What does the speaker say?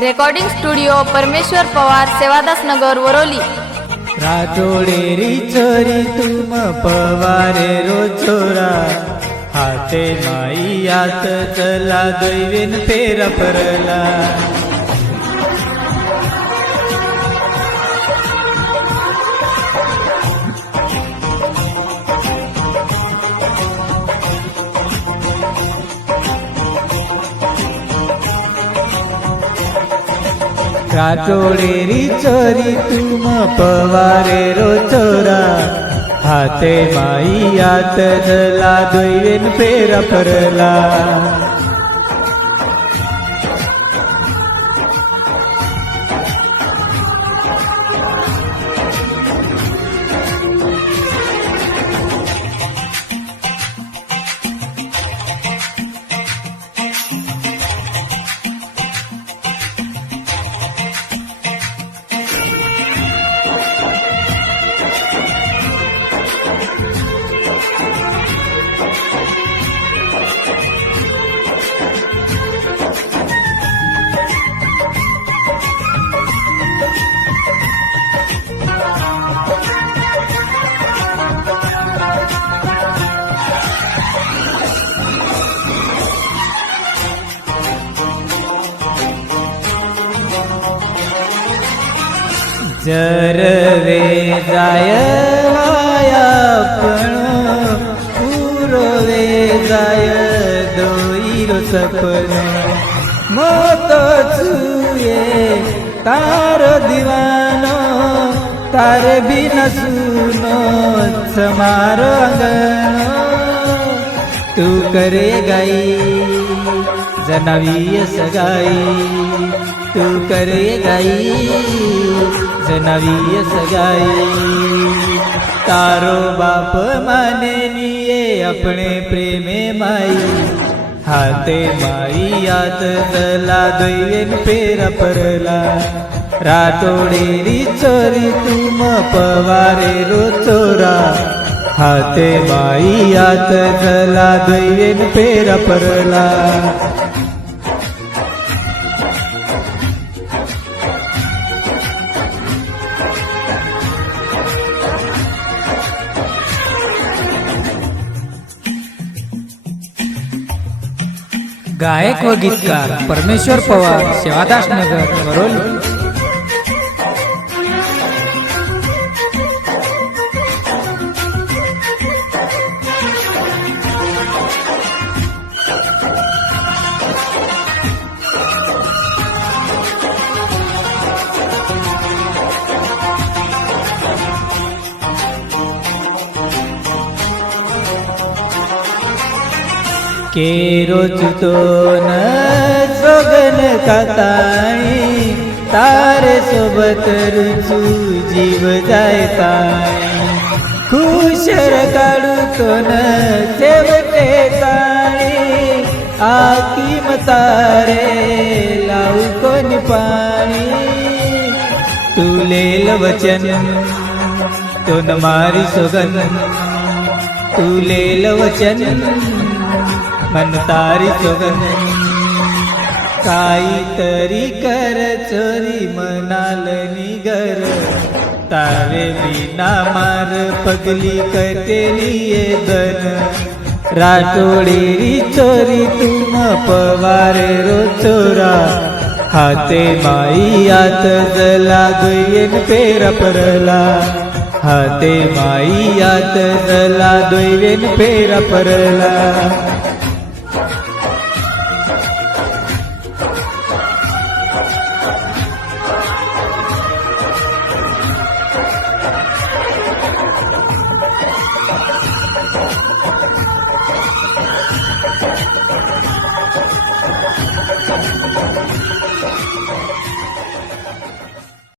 Recording studio परमेश्वर पवार सेवादास नगर Varolii. राजोडेरी चोरी तुम पवारे रो चोरा हाते माई आत चला दैवेन फेरा परला। राजोडेरी चोरी तुम पवारे रो चोरा हाते माई आत जला दैवेन फेरा परला। जरवे जाय आपण पुरवे जाय दोईरो सपन मोत छुए तार दीवानो तार बिना सुनो समार अंगनो। तू करे गाई जनावी सगाई तू करे गाई जनावी सगाई। तारो बाप माने निये अपने प्रेमे माई हाथे माई आत जला दैवेन फेरा परला। रातोडेरी चोरी तुम पवारे रो चोरा हाथे माई आत जला दैवेन फेरा परला। गायक व गीतकार परमेश्वर पवार सेवादास नगर वरोली। केरो चुतो न सोगन खाताई तारे सोबत रुचू जीव जायताई। खुशर काढू तो न सेवटे ताळी आकी मतारे लावू कोणी पाणी। तुलेल वचन तो न मारी सोगन तुलेल वचन मन तारी सोगन। काहीतरी कर चोरी मनाल निगर तारे बिना मार पगली कटेलिये दन। रातोडेरी चोरी तुम पवारे रो चोरा हाते माई आत जला दैवेन फेरा परला। हाते माई आत जला दैवेन फेरा परला।